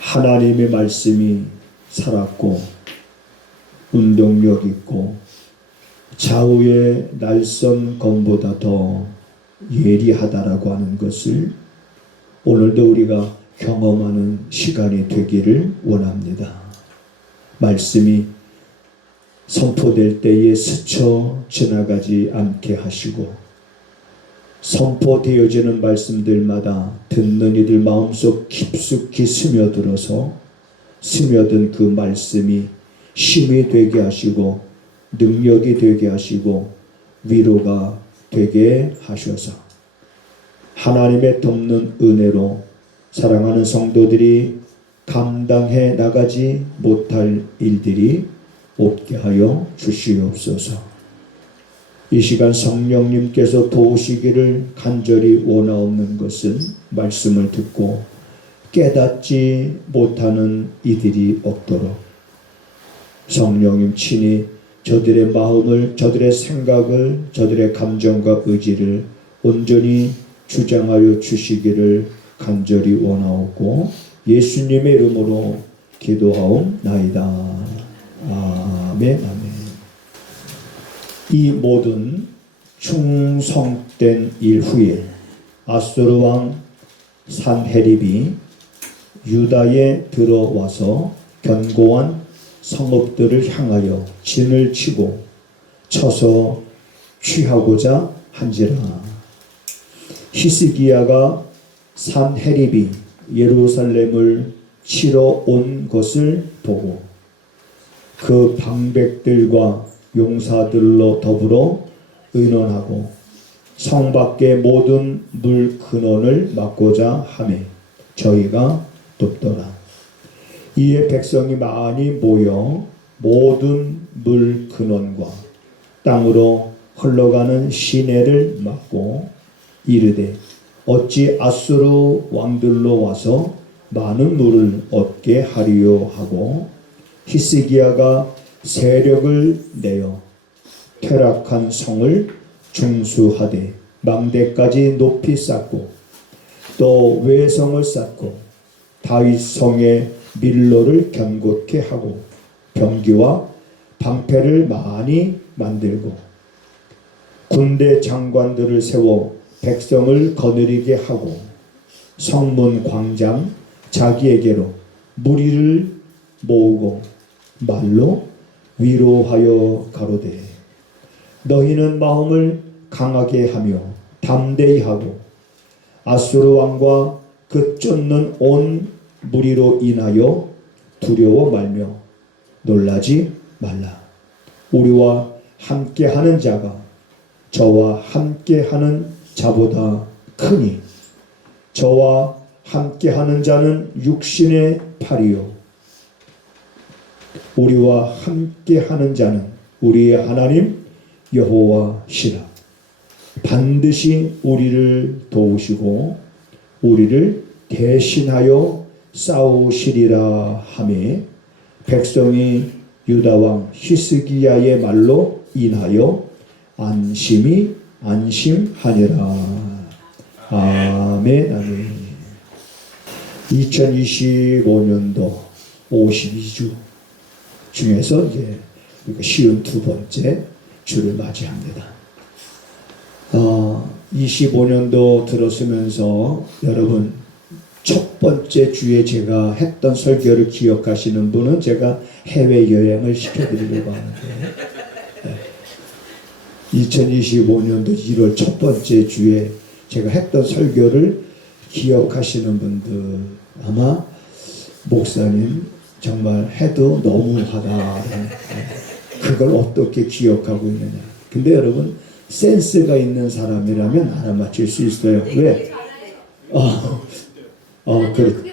하나님의 말씀이 살았고 운동력 있고 좌우의 날선 검보다 더 예리하다라고 하는 것을 오늘도 우리가 경험하는 시간이 되기를 원합니다. 말씀이 선포될 때에 스쳐 지나가지 않게 하시고 선포되어지는 말씀들마다 듣는 이들 마음속 깊숙이 스며든 그 말씀이 힘이 되게 하시고 능력이 되게 하시고 위로가 되게 하셔서 하나님의 돕는 은혜로 사랑하는 성도들이 감당해 나가지 못할 일들이 없게 하여 주시옵소서. 이 시간 성령님께서 도우시기를 간절히 원하옵는 것은 말씀을 듣고 깨닫지 못하는 이들이 없도록 성령님 친히 저들의 마음을, 저들의 생각을, 저들의 감정과 의지를 온전히 주장하여 주시기를 간절히 원하옵고 예수님의 이름으로 기도하옵나이다. 아멘. 아멘. 이 모든 충성된 일 후에 아수르 왕 산헤립이 유다에 들어와서 견고한 성읍들을 향하여 진을 치고 쳐서 취하고자 한지라. 히스기야가 산헤립이 예루살렘을 치러 온 것을 보고 그 방백들과 용사들로 더불어 의논하고 성 밖의 모든 물 근원을 막고자 하매 저희가 돕더라. 이에 백성이 많이 모여 모든 물 근원과 땅으로 흘러가는 시내를 막고 이르되 어찌 아수르 왕들로 와서 많은 물을 얻게 하리요 하고 히스기야가 세력을 내어 퇴락한 성을 중수하되 망대까지 높이 쌓고 또 외성을 쌓고 다윗 성의 밀로를 견고케 하고 병기와 방패를 많이 만들고 군대 장관들을 세워 백성을 거느리게 하고 성문 광장 자기에게로 무리를 모으고 말로 위로하여 가로되 너희는 마음을 강하게 하며 담대히 하고 아수르 왕과 그 쫓는 온 무리로 인하여 두려워 말며 놀라지 말라. 우리와 함께하는 자가 저와 함께하는 자보다 크니 저와 함께하는 자는 육신의 팔이요 우리와 함께하는 자는 우리의 하나님 여호와시라. 반드시 우리를 도우시고 우리를 대신하여 싸우시리라 하매 백성이 유다왕 히스기야의 말로 인하여 안심하니라. 아멘. 아멘. 2025년도 52주 중에서 이제 쉬운 두 번째 주를 맞이합니다. 25년도 들어서면서 여러분 첫 번째 주에 제가 했던 설교를 기억하시는 분은 제가 해외여행을 시켜드리려고 하는데 2025년도 1월 첫 번째 주에 제가 했던 설교를 기억하시는 분들 아마 목사님 정말 해도 너무하다. 그걸 어떻게 기억하고 있느냐. 근데 여러분 센스가 있는 사람이라면 알아맞힐 수 있어요. 왜? 그래.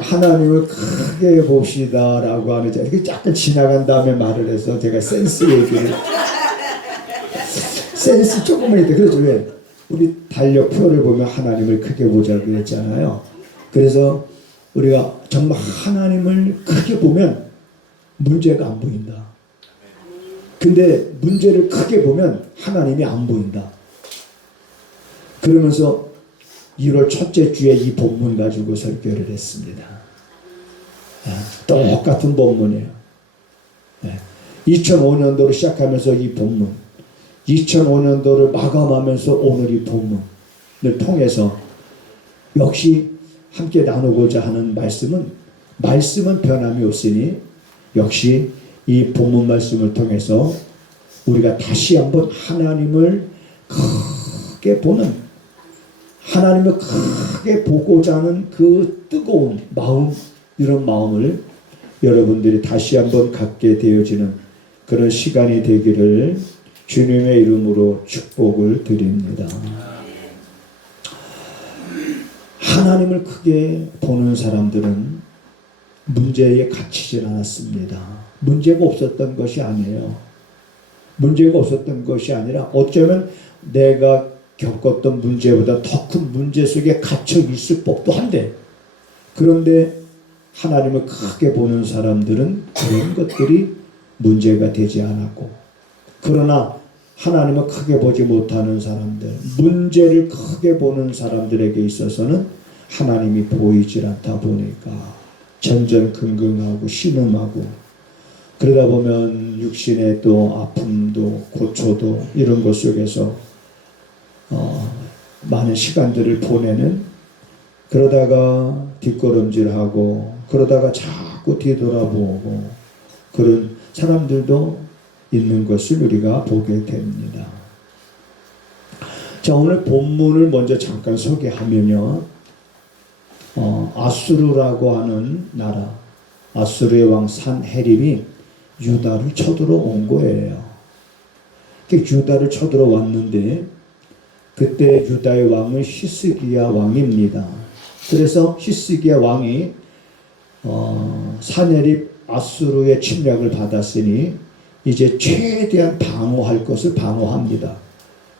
하나님을 크게 봅시다라고 하는 이렇게 약간 지나간 다음에 말을 해서 제가 센스 얘기를 센스 조금만 있다. 그렇죠. 왜? 우리 달력표를 보면 하나님을 크게 보자고 그랬잖아요. 그래서 우리가 정말 하나님을 크게 보면 문제가 안 보인다. 근데 문제를 크게 보면 하나님이 안 보인다. 그러면서 1월 첫째 주에 이 본문 가지고 설교를 했습니다. 똑같은 본문이에요. 2005년도로 시작하면서 이 본문, 2005년도를 마감하면서 오늘 이 본문을 통해서 역시 함께 나누고자 하는 말씀은 변함이 없으니 역시 이 본문 말씀을 통해서 우리가 다시 한번 하나님을 크게 보는, 하나님을 크게 보고자 하는 그 뜨거운 마음, 이런 마음을 여러분들이 다시 한번 갖게 되어지는 그런 시간이 되기를 주님의 이름으로 축복을 드립니다. 하나님을 크게 보는 사람들은 문제에 갇히질 않았습니다. 문제가 없었던 것이 아니에요. 문제가 없었던 것이 아니라 어쩌면 내가 겪었던 문제보다 더 큰 문제 속에 갇혀 있을 법도 한데, 그런데 하나님을 크게 보는 사람들은 그런 것들이 문제가 되지 않았고, 그러나 하나님을 크게 보지 못하는 사람들, 문제를 크게 보는 사람들에게 있어서는 하나님이 보이질 않다 보니까 전전긍긍하고 신음하고, 그러다 보면 육신의 또 아픔도 고초도 이런 것 속에서 많은 시간들을 보내는, 그러다가 뒷걸음질하고 그러다가 자꾸 뒤돌아보고 그런 사람들도 있는 것을 우리가 보게 됩니다. 자, 오늘 본문을 먼저 잠깐 소개하면요, 아수르라고 하는 나라, 아수르의 왕 산헤립이 유다를 쳐들어온 거예요. 유다를 쳐들어왔는데 그때 유다의 왕은 히스기야 왕입니다. 그래서 히스기야 왕이 산헤립 아수르의 침략을 받았으니 이제 최대한 방어할 것을 방어합니다.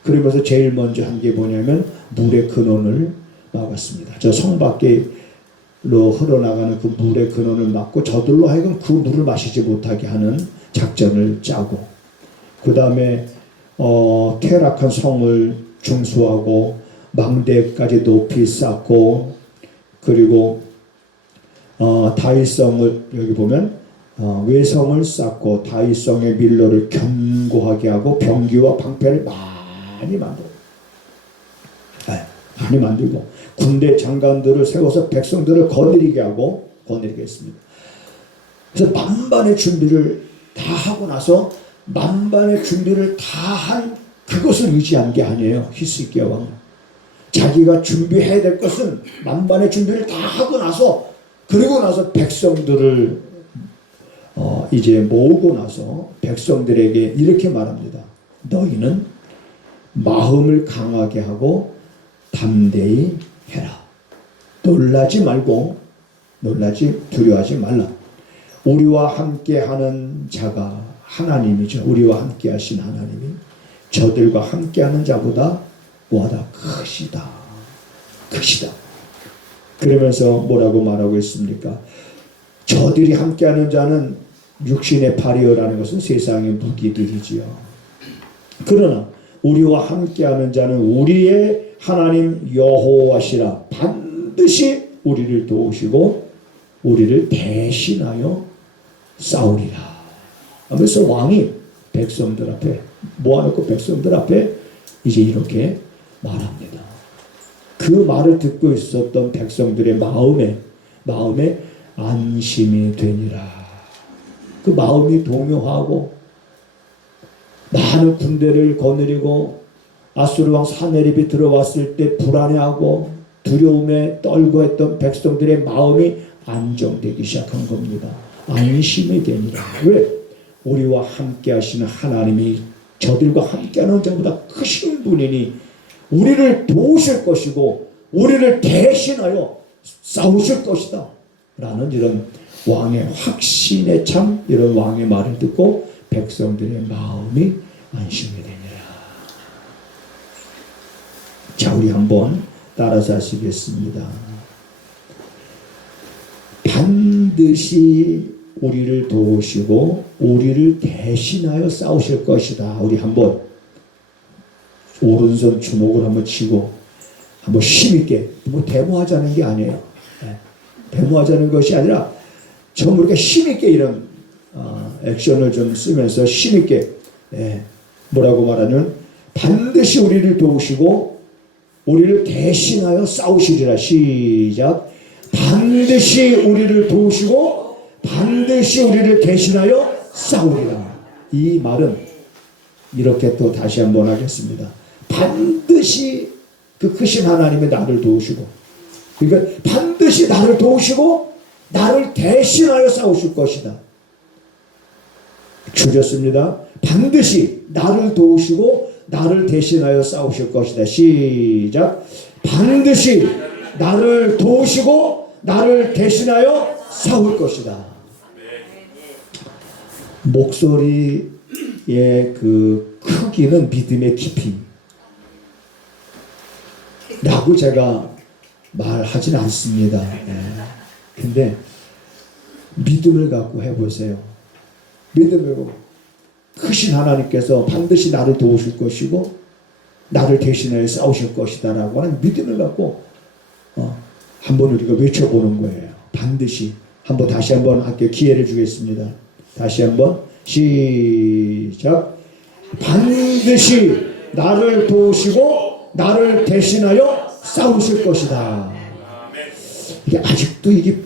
그러면서 제일 먼저 한 게 뭐냐면 물의 근원을 막았습니다. 저 성 밖으로 흘러나가는 그 물의 근원을 막고 저들로 하여금 그 물을 마시지 못하게 하는 작전을 짜고, 그 다음에 퇴락한 성을 중수하고 망대까지 높이 쌓고, 그리고 다윗성을 여기 보면 외성을 쌓고 다윗성의 밀로를 견고하게 하고 병기와 방패를 많이 만들고 군대 장관들을 세워서 백성들을 거느리게 했습니다. 그래서 만반의 준비를 다 하고 나서 만반의 준비를 다 한 그것을 의지한 게 아니에요. 히스기야 왕은 자기가 준비해야 될 것은 만반의 준비를 다 하고 나서, 그리고 나서 백성들을 이제 모으고 나서 백성들에게 이렇게 말합니다. 너희는 마음을 강하게 하고 담대히 해라. 두려워하지 말라. 우리와 함께하는 자가 하나님이죠. 우리와 함께하신 하나님이 저들과 함께하는 자보다 뭐하다? 크시다. 그러면서 뭐라고 말하고 있습니까? 저들이 함께하는 자는 육신의 발이여라는 것은 세상의 무기들이지요. 그러나 우리와 함께하는 자는 우리의 하나님 여호와시라. 반드시 우리를 도우시고 우리를 대신하여 싸우리라. 그래서 왕이 백성들 앞에 모아놓고 백성들 앞에 이제 이렇게 말합니다. 그 말을 듣고 있었던 백성들의 마음에 안심이 되니라. 그 마음이 동요하고 많은 군대를 거느리고 아수르 왕 산헤립이 들어왔을 때 불안해하고 두려움에 떨고 했던 백성들의 마음이 안정되기 시작한 겁니다. 안심이 되니라. 왜? 우리와 함께 하시는 하나님이 저들과 함께하는 자보다 크신 분이니 우리를 도우실 것이고 우리를 대신하여 싸우실 것이다 라는 이런 왕의 확신에 찬 이런 왕의 말을 듣고 백성들의 마음이 안심이 되니라. 자, 우리 한번 따라서 하시겠습니다. 반드시 우리를 도우시고 우리를 대신하여 싸우실 것이다. 우리 한번 오른손 주먹을 한번 치고 한번 힘있게, 뭐 데모하자는 게 아니에요. 데모하자는 것이 아니라 전부 이렇게 힘있게 이런 액션을 좀 쓰면서 힘있게, 뭐라고 말하면 반드시 우리를 도우시고 우리를 대신하여 싸우시리라. 시작. 반드시 우리를 도우시고 반드시 우리를 대신하여 싸우리라. 이 말은 이렇게 또 다시 한번 하겠습니다. 반드시 그 크신 하나님이 나를 도우시고, 그러니까 반드시 나를 도우시고 나를 대신하여 싸우실 것이다. 줄였습니다. 반드시 나를 도우시고 나를 대신하여 싸우실 것이다. 시작. 반드시 나를 도우시고 나를 대신하여 싸울 것이다. 목소리의 그 크기는 믿음의 깊이 라고 제가 말하진 않습니다. 근데 믿음을 갖고 해보세요. 믿음을 갖고 크신 하나님께서 반드시 나를 도우실 것이고 나를 대신하여 싸우실 것이다 라고 하는 믿음을 갖고 한번 우리가 외쳐보는 거예요. 반드시. 한번 다시 한번 할게요. 기회를 주겠습니다. 다시 한번 시작. 반드시 나를 도우시고 나를 대신하여 싸우실 것이다. 이게 아직도 이게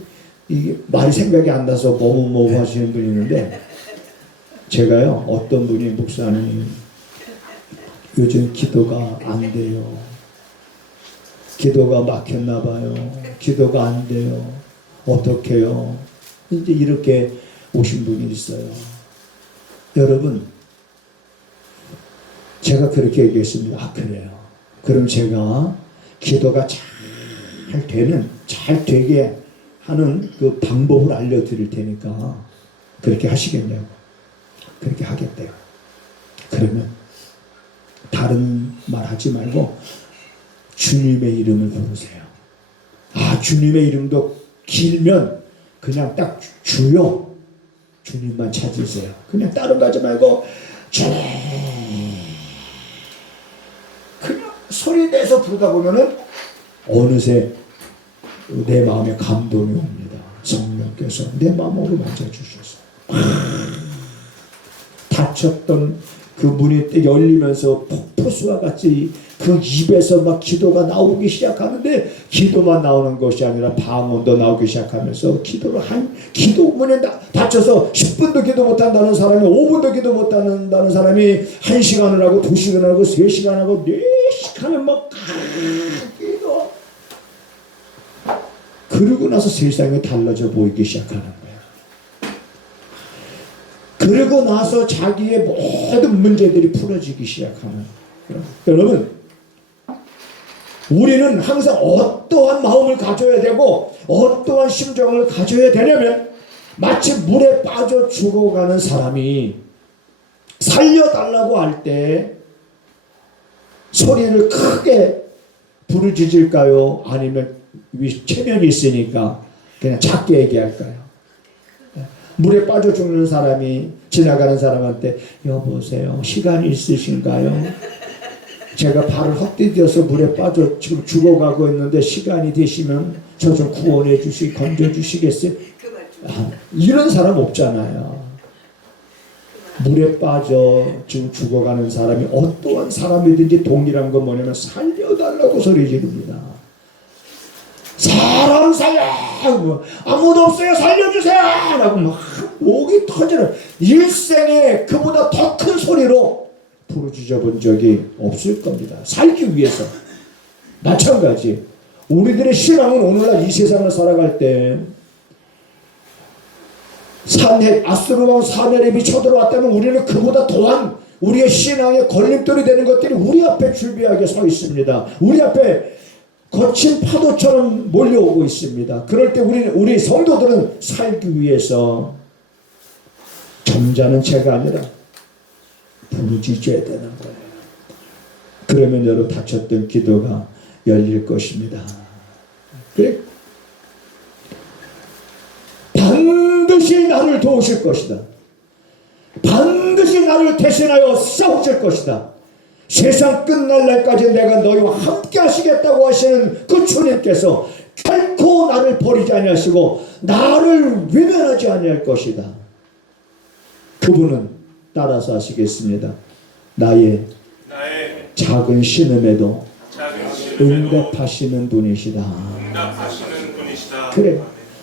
말이 생각이 안 나서 뭐뭐 하시는 분이 있는데, 제가요, 어떤 분이 목사님 요즘 기도가 안 돼요. 기도가 막혔나 봐요. 기도가 안 돼요. 어떡해요? 이제 이렇게 오신 분이 있어요. 여러분, 제가 그렇게 얘기했습니다. 아, 그래요. 그럼 제가 기도가 잘 되게 하는 그 방법을 알려드릴 테니까 그렇게 하시겠냐고. 그렇게 하겠대요. 그러면 다른 말 하지 말고 주님의 이름을 부르세요. 아, 주님의 이름도 길면 그냥 딱 주여, 주님만 찾으세요. 그냥 다른 거 하지 말고 주님, 그냥 소리 내서 부르다 보면은 어느새 내 마음에 감동이 옵니다. 성령께서 내 마음으로 만져주셔서 닫혔던 그 문이 열리면서 폭포수와 같이 그 입에서 막 기도가 나오기 시작하는데, 기도만 나오는 것이 아니라 방언도 나오기 시작하면서 기도 문에 닫혀서 10분도 기도 못한다는 사람이, 5분도 기도 못한다는 사람이 1시간을 하고 2시간을 하고 3시간 하고 4시간을 막 기도. 그러고 나서 세상이 달라져 보이기 시작하는 거예요. 그러고 나서 자기의 모든 문제들이 풀어지기 시작하는 거예요. 여러분, 우리는 항상 어떠한 마음을 가져야 되고 어떠한 심정을 가져야 되냐면, 마치 물에 빠져 죽어가는 사람이 살려달라고 할 때 소리를 크게 부르짖을까요? 아니면 체면이 있으니까 그냥 작게 얘기할까요? 물에 빠져 죽는 사람이 지나가는 사람한테 여보세요, 시간이 있으신가요? 제가 발을 헛디뎌서 물에 빠져 지금 죽어가고 있는데 시간이 되시면 저 좀 구원해 건져 주시겠어요? 이런 사람 없잖아요. 물에 빠져 지금 죽어가는 사람이 어떠한 사람이든지 동일한 건 뭐냐면 살려달라고 소리 지릅니다. 사람 살려! 아무도 없어요! 살려주세요! 라고 막 목이 터지는, 일생에 그보다 더 큰 소리로 부르짖어 본 적이 없을 겁니다. 살기 위해서. 마찬가지. 우리들의 신앙은 오늘날 이 세상을 살아갈 때 아스르왕 사내립이 쳐들어왔다면 우리는 그보다 더한 우리의 신앙의 걸림돌이 되는 것들이 우리 앞에 줄비하게 서 있습니다. 우리 앞에 거친 파도처럼 몰려오고 있습니다. 그럴 때 우리 성도들은 살기 위해서 점잖은 채가 아니라 부르짖어야 되는 거예요. 그러면 여러분 닫혔던 기도가 열릴 것입니다. 그래? 반드시 나를 도우실 것이다. 반드시 나를 대신하여 싸우실 것이다. 세상 끝날 날까지 내가 너희와 함께 하시겠다고 하시는 그 주님께서 결코 나를 버리지 아니하시고 나를 외면하지 아니할 것이다. 그분은 따라서 하시겠습니다. 나의 작은 신음에도 응답하시는 분이시다. 그래.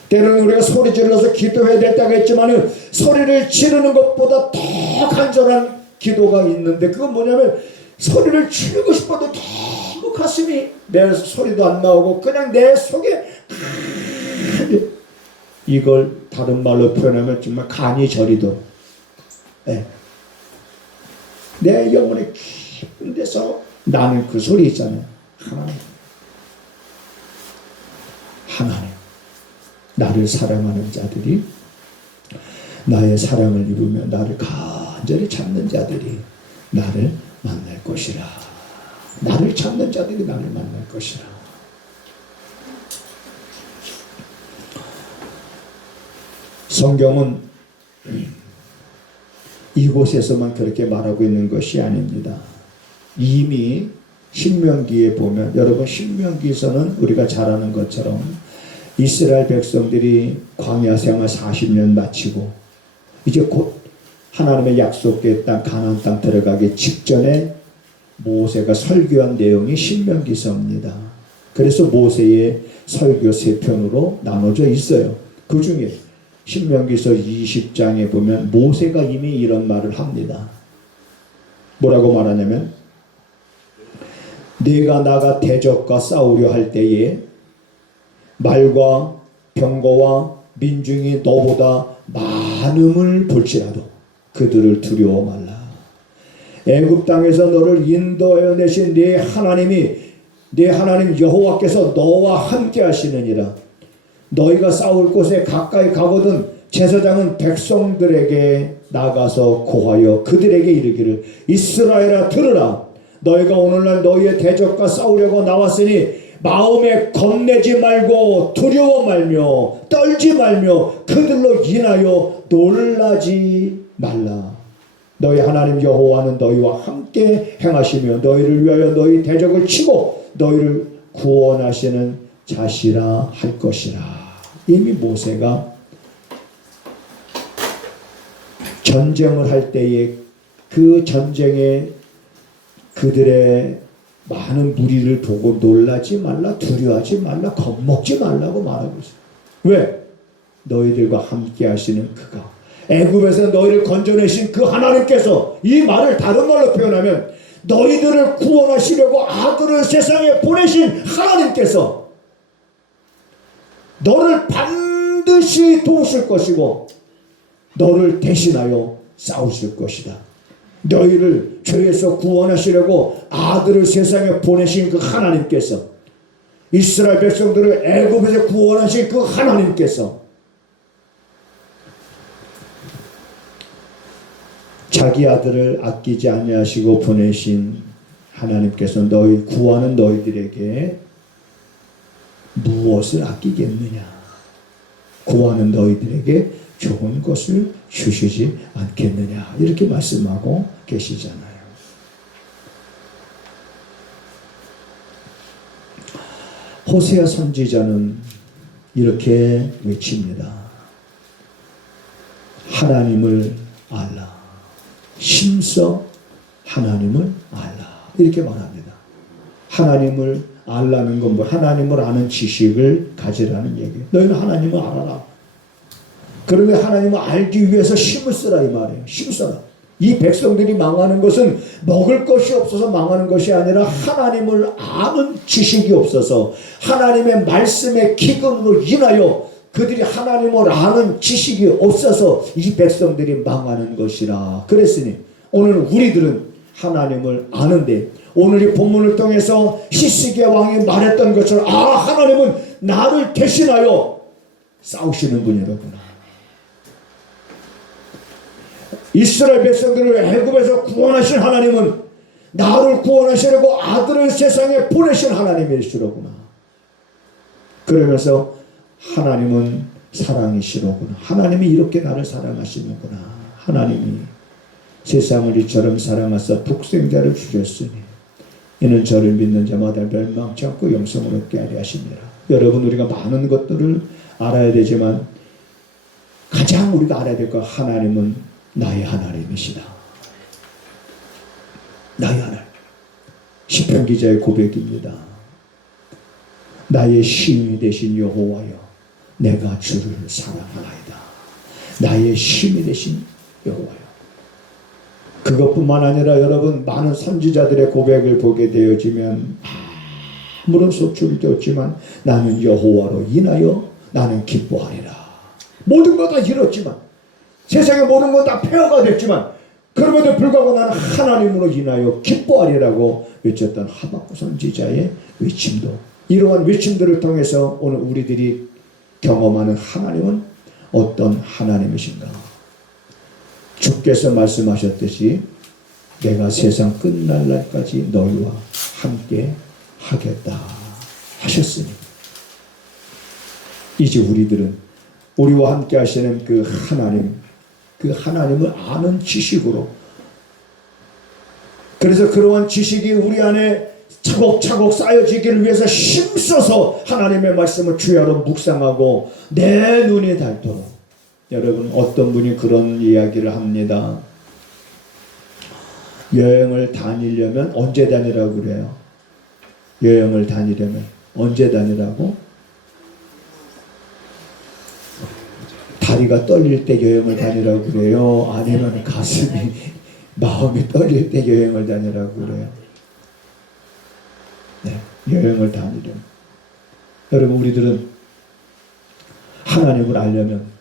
때로는 우리가 소리 질러서 기도해야 될 때가 있지만 소리를 지르는 것보다 더 간절한 기도가 있는데, 그건 뭐냐면 소리를 지르고 싶어도 너무 가슴이, 내 소리도 안 나오고 그냥 내 속에 이걸 다른 말로 표현하면 정말 간이 저리도록, 네. 내 영혼의 깊은 데서 나는 그 소리 있잖아요. 하나님, 나를 사랑하는 자들이, 나의 사랑을 입으며 나를 간절히 찾는 자들이 나를 만날 것이라. 나를 찾는 자들이 나를 만날 것이라. 성경은 이곳에서만 그렇게 말하고 있는 것이 아닙니다. 이미 신명기에 보면, 여러분 신명기에서는 우리가 잘 아는 것처럼 이스라엘 백성들이 광야 생활 40년 마치고 이제 곧 하나님의 약속의 땅 가나안 땅 들어가기 직전에 모세가 설교한 내용이 신명기서입니다. 그래서 모세의 설교 3편으로 나눠져 있어요. 그 중에 신명기서 20장에 보면 모세가 이미 이런 말을 합니다. 뭐라고 말하냐면, 내가 나가 대적과 싸우려 할 때에 말과 병거와 민중이 너보다 많음을 볼지라도 그들을 두려워 말라. 애굽 땅에서 너를 인도하여 내신 네 하나님 여호와께서 너와 함께 하시느니라. 너희가 싸울 곳에 가까이 가거든 제사장은 백성들에게 나가서 고하여 그들에게 이르기를, 이스라엘아 들으라. 너희가 오늘날 너희의 대적과 싸우려고 나왔으니 마음에 겁내지 말고 두려워 말며 떨지 말며 그들로 인하여 놀라지 말라. 너희 하나님 여호와는 너희와 함께 행하시며 너희를 위하여 너희 대적을 치고 너희를 구원하시는 자시라 할 것이라. 이미 모세가 전쟁을 할 때에 그 전쟁에 그들의 많은 무리를 보고 놀라지 말라, 두려워하지 말라, 겁먹지 말라고 말하고 있어요. 왜? 너희들과 함께 하시는 그가, 애굽에서 너희를 건져내신 그 하나님께서, 이 말을 다른 말로 표현하면 너희들을 구원하시려고 아들을 세상에 보내신 하나님께서 너를 반드시 도우실 것이고 너를 대신하여 싸우실 것이다. 너희를 죄에서 구원하시려고 아들을 세상에 보내신 그 하나님께서, 이스라엘 백성들을 애굽에서 구원하신 그 하나님께서 자기 아들을 아끼지 아니하시고 보내신 하나님께서 너희 구하는 너희들에게 무엇을 아끼겠느냐? 구하는 너희들에게 좋은 것을 주시지 않겠느냐? 이렇게 말씀하고 계시잖아요. 호세아 선지자는 이렇게 외칩니다. 하나님을 알라. 힘써 하나님을 알라. 이렇게 말합니다. 하나님을 알라는 건 뭐? 하나님을 아는 지식을 가지라는 얘기예요. 너희는 하나님을 알아라. 그러면 하나님을 알기 위해서 힘을 쓰라 이 말이에요. 힘을 써라. 이 백성들이 망하는 것은 먹을 것이 없어서 망하는 것이 아니라 하나님을 아는 지식이 없어서, 하나님의 말씀의 기근으로 인하여 그들이 하나님을 아는 지식이 없어서 이 백성들이 망하는 것이라. 그랬으니 오늘 우리들은 하나님을 아는데, 오늘 이 본문을 통해서 히스기야 왕이 말했던 것처럼, 하나님은 나를 대신하여 싸우시는 분이로구나. 이스라엘 백성들을 애굽에서 구원하신 하나님은 나를 구원하시려고 아들을 세상에 보내신 하나님이시로구나. 그러면서 하나님은 사랑이시로구나. 하나님이 이렇게 나를 사랑하시는구나. 하나님이 세상을 이처럼 사랑하사 독생자를 주셨으니 이는 저를 믿는 자마다 멸망치 않고 영생을 얻게 하려 하시니라. 여러분, 우리가 많은 것들을 알아야 되지만 가장 우리가 알아야 될 것, 하나님은 나의 하나님이시다. 나의 하나님. 시편 기자의 고백입니다. 나의 힘이 되신 여호와여, 내가 주를 사랑하나이다. 나의 힘이 되신 여호와여. 그것뿐만 아니라 여러분, 많은 선지자들의 고백을 보게 되어지면 아무런 소출도 없지만 나는 여호와로 인하여 나는 기뻐하리라. 모든 것 다 잃었지만, 세상의 모든 것 다 폐허가 됐지만, 그럼에도 불구하고 나는 하나님으로 인하여 기뻐하리라고 외쳤던 하박국 선지자의 외침도, 이러한 외침들을 통해서 오늘 우리들이 경험하는 하나님은 어떤 하나님이신가? 주께서 말씀하셨듯이 내가 세상 끝날 날까지 너희와 함께 하겠다 하셨으니, 이제 우리들은 우리와 함께 하시는 그 하나님을 아는 지식으로, 그래서 그러한 지식이 우리 안에 차곡차곡 쌓여지기를 위해서 힘써서 하나님의 말씀을 주야로 묵상하고 내 눈이 닳도록. 여러분, 어떤 분이 그런 이야기를 합니다. 여행을 다니려면 언제 다니라고 그래요? 여행을 다니려면 언제 다니라고? 다리가 떨릴 때 여행을 다니라고 그래요? 아니면 가슴이, 마음이 떨릴 때 여행을 다니라고 그래요? 네, 여행을 다니려면. 여러분, 우리들은 하나님을 알려면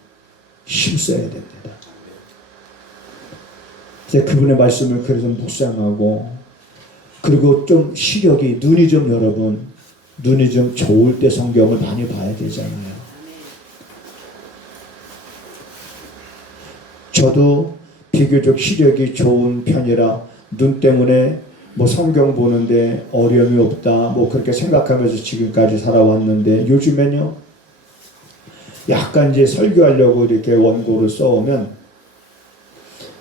힘써야 됩니다. 제가 그분의 말씀을 그래서 묵상하고, 그리고 좀 시력이, 눈이 좀, 여러분, 눈이 좀 좋을 때 성경을 많이 봐야 되잖아요. 저도 비교적 시력이 좋은 편이라 눈 때문에 뭐 성경 보는데 어려움이 없다, 뭐 그렇게 생각하면서 지금까지 살아왔는데, 요즘엔요, 약간 이제 설교하려고 이렇게 원고를 써오면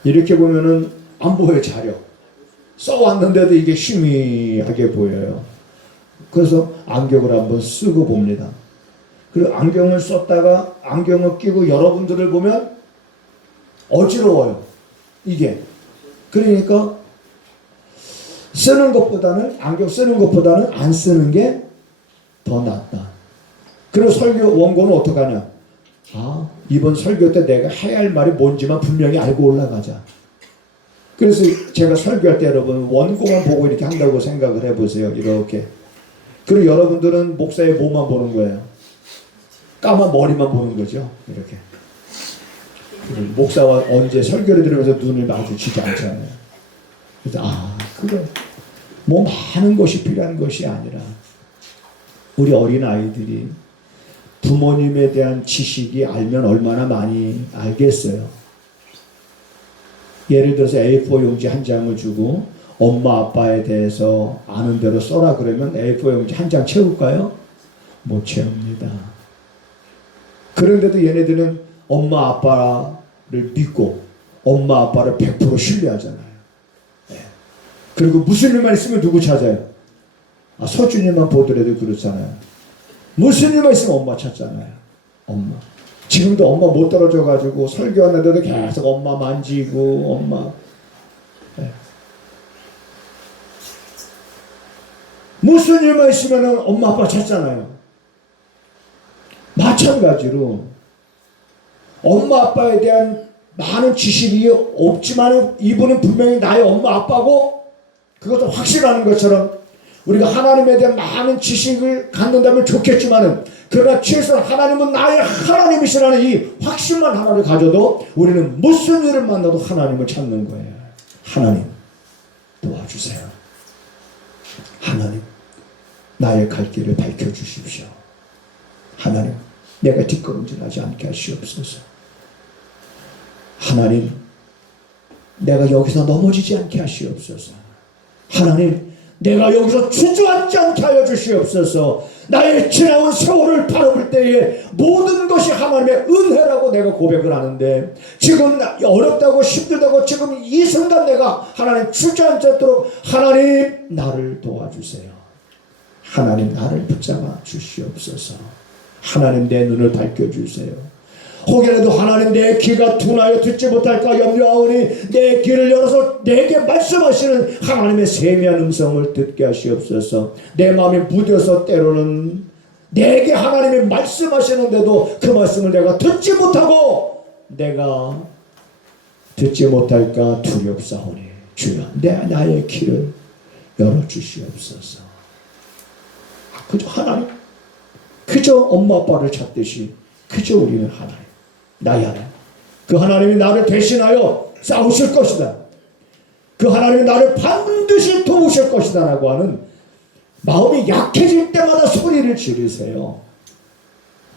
이렇게 보면은 안 보여요. 자료 써왔는데도 이게 희미하게 보여요. 그래서 안경을 한번 쓰고 봅니다. 그리고 안경을 썼다가 안경을 끼고 여러분들을 보면 어지러워요, 이게. 그러니까 쓰는 것보다는, 안경 쓰는 것보다는 안 쓰는 게 더 낫다. 그리고 설교 원고는 어떻게 하냐? 이번 설교 때 내가 해야 할 말이 뭔지만 분명히 알고 올라가자. 그래서 제가 설교할 때 여러분 원고만 보고 이렇게 한다고 생각을 해보세요. 이렇게. 그리고 여러분들은 목사의 몸만 보는 거예요. 까만 머리만 보는 거죠. 이렇게. 목사와 언제 설교를 들으면서 눈을 마주치지 않잖아요. 그래서 그거 뭐 많은 것이 필요한 것이 아니라, 우리 어린 아이들이 부모님에 대한 지식이 알면 얼마나 많이 알겠어요. 예를 들어서 A4 용지 한 장을 주고 엄마 아빠에 대해서 아는 대로 써라 그러면 A4 용지 한 장 채울까요? 못 채웁니다. 그런데도 얘네들은 엄마 아빠를 믿고 엄마 아빠를 100% 신뢰하잖아요. 네. 그리고 무슨 일만 있으면 누구 찾아요? 서준이만 보더라도 그렇잖아요. 무슨 일만 있으면 엄마 찾잖아요. 엄마. 지금도 엄마 못 떨어져가지고 설교하는데도 계속 엄마 만지고, 엄마. 네. 무슨 일만 있으면 엄마 아빠 찾잖아요. 마찬가지로 엄마 아빠에 대한 많은 지식이 없지만 이분은 분명히 나의 엄마 아빠고, 그것도 확실하는 것처럼 우리가 하나님에 대한 많은 지식을 갖는다면 좋겠지만은, 그러나 최소한 하나님은 나의 하나님이시라는 이 확신만 하나를 가져도 우리는 무슨 일을 만나도 하나님을 찾는 거예요. 하나님 도와주세요. 하나님 나의 갈 길을 밝혀주십시오. 하나님 내가 뒷걸음질하지 않게 하시옵소서. 하나님 내가 여기서 넘어지지 않게 하시옵소서. 하나님 내가 여기서 주저앉지 않게 하여 주시옵소서. 나의 지나온 세월을 바라볼 때에 모든 것이 하나님의 은혜라고 내가 고백을 하는데, 지금 어렵다고 힘들다고 지금 이 순간 내가 하나님 주저앉지 않도록 하나님 나를 도와주세요. 하나님 나를 붙잡아 주시옵소서. 하나님 내 눈을 밝혀주세요. 혹여라도 하나님 내 귀가 둔하여 듣지 못할까 염려하오니 내 귀를 열어서 내게 말씀하시는 하나님의 세미한 음성을 듣게 하시옵소서. 내 마음이 무뎌서 때로는 내게 하나님이 말씀하시는데도 그 말씀을 내가 듣지 못하고 내가 듣지 못할까 두렵사오니 주여 나의 귀를 열어주시옵소서. 그저 하나님, 그저 엄마 아빠를 찾듯이 그저 우리는 하나님, 나의 하나님, 그 하나님이 나를 대신하여 싸우실 것이다, 그 하나님이 나를 반드시 도우실 것이다 라고 하는 마음이 약해질 때마다 소리를 지르세요.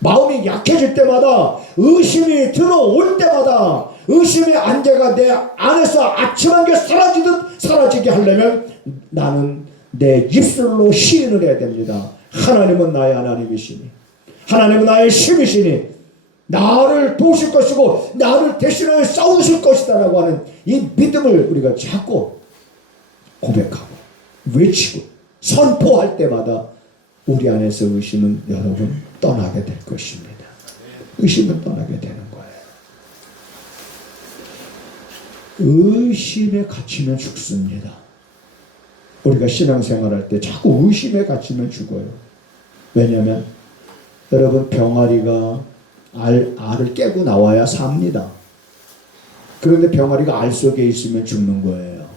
마음이 약해질 때마다, 의심이 들어올 때마다, 의심의 안개가 내 안에서 아침 한개 사라지듯 사라지게 하려면 나는 내 입술로 시인을 해야 됩니다. 하나님은 나의 하나님이시니, 하나님은 나의 신이시니 나를 도우실 것이고 나를 대신하여 싸우실 것이다 라고 하는 이 믿음을 우리가 자꾸 고백하고 외치고 선포할 때마다 우리 안에서 의심은 여러분 떠나게 될 것입니다. 의심은 떠나게 되는 거예요. 의심에 갇히면 죽습니다. 우리가 신앙생활할 때 자꾸 의심에 갇히면 죽어요. 왜냐하면 여러분, 병아리가 알을 깨고 나와야 삽니다. 그런데 병아리가 알 속에 있으면 죽는 거예요.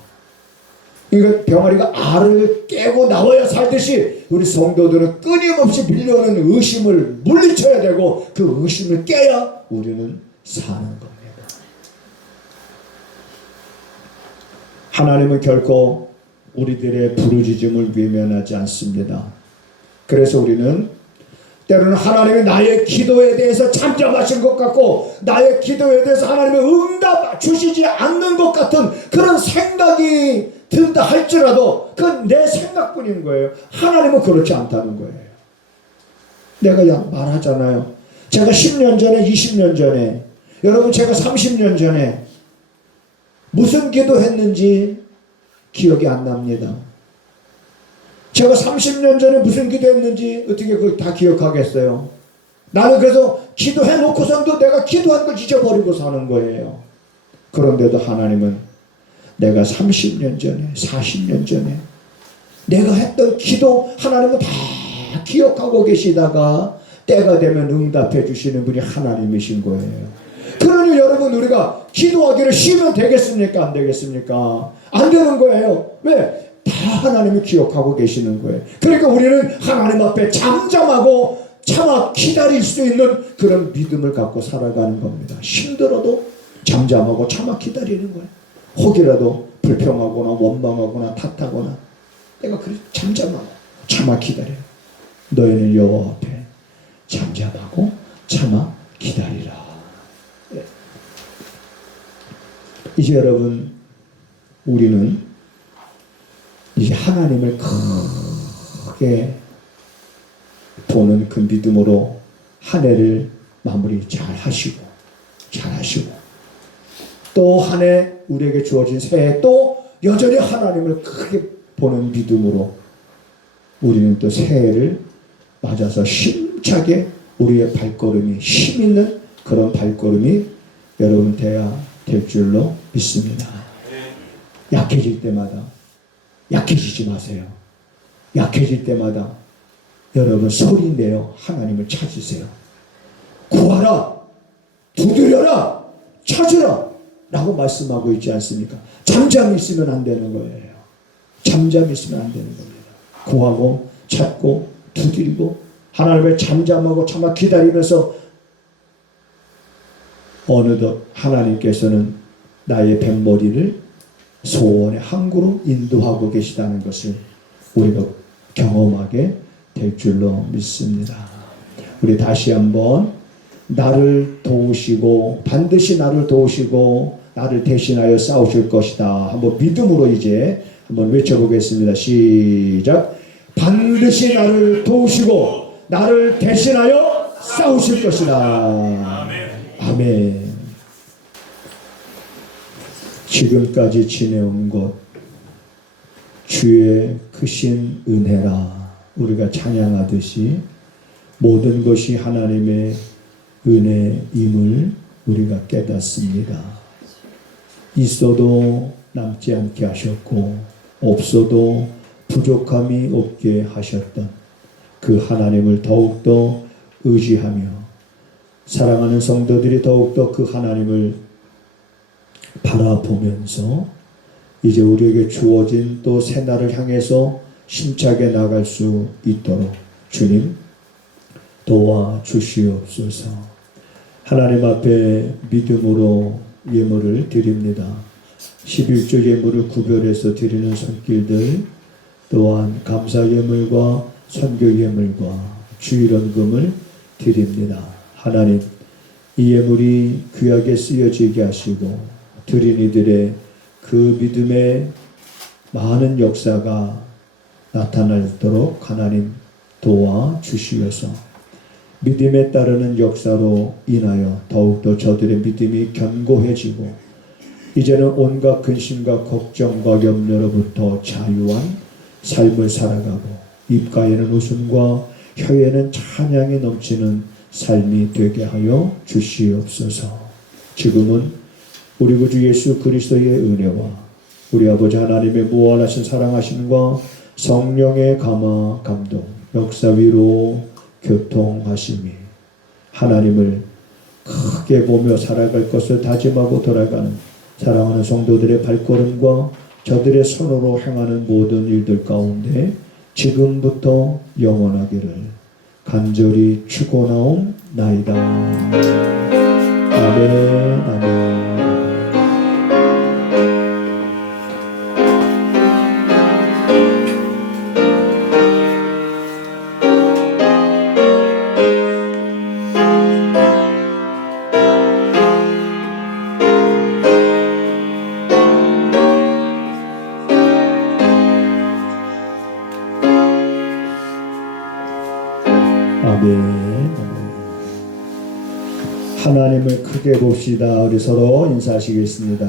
그러니까 병아리가 알을 깨고 나와야 살듯이 우리 성도들은 끊임없이 밀려오는 의심을 물리쳐야 되고 그 의심을 깨야 우리는 사는 겁니다. 하나님은 결코 우리들의 부르짖음을 외면하지 않습니다. 그래서 우리는 때로는 하나님이 나의 기도에 대해서 잠잠하신 것 같고 나의 기도에 대해서 하나님의 응답 주시지 않는 것 같은 그런 생각이 든다 할지라도 그건 내 생각뿐인 거예요. 하나님은 그렇지 않다는 거예요. 내가 말하잖아요. 제가 10년 전에 20년 전에 여러분 제가 30년 전에 무슨 기도했는지 기억이 안 납니다. 제가 30년 전에 무슨 기도했는지 어떻게 그걸 다 기억하겠어요? 나는 그래서 기도해놓고선도 내가 기도한 걸 잊어버리고 사는 거예요. 그런데도 하나님은 내가 30년 전에 40년 전에 내가 했던 기도 하나님은 다 기억하고 계시다가 때가 되면 응답해 주시는 분이 하나님이신 거예요. 그러니 여러분 우리가 기도하기를 쉬면 되겠습니까? 안 되겠습니까? 안 되는 거예요. 왜? 다 하나님이 기억하고 계시는 거예요. 그러니까 우리는 하나님 앞에 잠잠하고 참아 기다릴 수 있는 그런 믿음을 갖고 살아가는 겁니다. 힘들어도 잠잠하고 참아 기다리는 거예요. 혹이라도 불평하거나 원망하거나 탓하거나 내가 그래 잠잠하고 참아 기다려. 너희는 여호와 앞에 잠잠하고 참아 기다리라. 네. 이제 여러분 우리는 이제 하나님을 크게 보는 그 믿음으로 한 해를 마무리 잘 하시고 또 한 해 우리에게 주어진 새해 또 여전히 하나님을 크게 보는 믿음으로 우리는 또 새해를 맞아서 힘차게 우리의 발걸음이 힘있는 그런 발걸음이 여러분 돼야 될 줄로 믿습니다. 약해질 때마다 약해지지 마세요. 약해질 때마다 여러분 소리내어 하나님을 찾으세요. 구하라, 두드려라, 찾으라 라고 말씀하고 있지 않습니까? 잠잠히 있으면 안 되는 거예요. 잠잠히 있으면 안 되는 겁니다. 구하고 찾고 두드리고 하나님을 잠잠하고 참아 기다리면서 어느덧 하나님께서는 나의 뱃머리를 소원의 항구로 인도하고 계시다는 것을 우리가 경험하게 될 줄로 믿습니다. 우리 다시 한번 나를 도우시고 반드시 나를 도우시고 나를 대신하여 싸우실 것이다. 한번 믿음으로 이제 한번 외쳐보겠습니다. 시작. 반드시 나를 도우시고 나를 대신하여 싸우실 것이다. 아멘. 지금까지 지내온 것 주의 크신 은혜라 우리가 찬양하듯이 모든 것이 하나님의 은혜임을 우리가 깨닫습니다. 있어도 남지 않게 하셨고 없어도 부족함이 없게 하셨던 그 하나님을 더욱더 의지하며 사랑하는 성도들이 더욱더 그 하나님을 바라보면서 이제 우리에게 주어진 또 새날을 향해서 힘차게 나갈 수 있도록 주님 도와주시옵소서. 하나님 앞에 믿음으로 예물을 드립니다. 11조 예물을 구별해서 드리는 손길들 또한 감사 예물과 선교 예물과 주일원금을 드립니다. 하나님 이 예물이 귀하게 쓰여지게 하시고 드린 이들의 그 믿음의 많은 역사가 나타나도록 하나님 도와주시어서 믿음에 따르는 역사로 인하여 더욱더 저들의 믿음이 견고해지고 이제는 온갖 근심과 걱정과 염려로부터 자유한 삶을 살아가고 입가에는 웃음과 혀에는 찬양이 넘치는 삶이 되게 하여 주시옵소서. 지금은 우리 구주 예수 그리스도의 은혜와 우리 아버지 하나님의 무한하신 사랑하심과 성령의 감화 감동 역사 위로 교통하심이 하나님을 크게 보며 살아갈 것을 다짐하고 돌아가는 사랑하는 성도들의 발걸음과 저들의 손으로 행하는 모든 일들 가운데 지금부터 영원하기를 간절히 축원하옵나이다. 아멘. 아멘. 아멘. 하나님을 크게 봅시다. 우리 서로 인사하시겠습니다.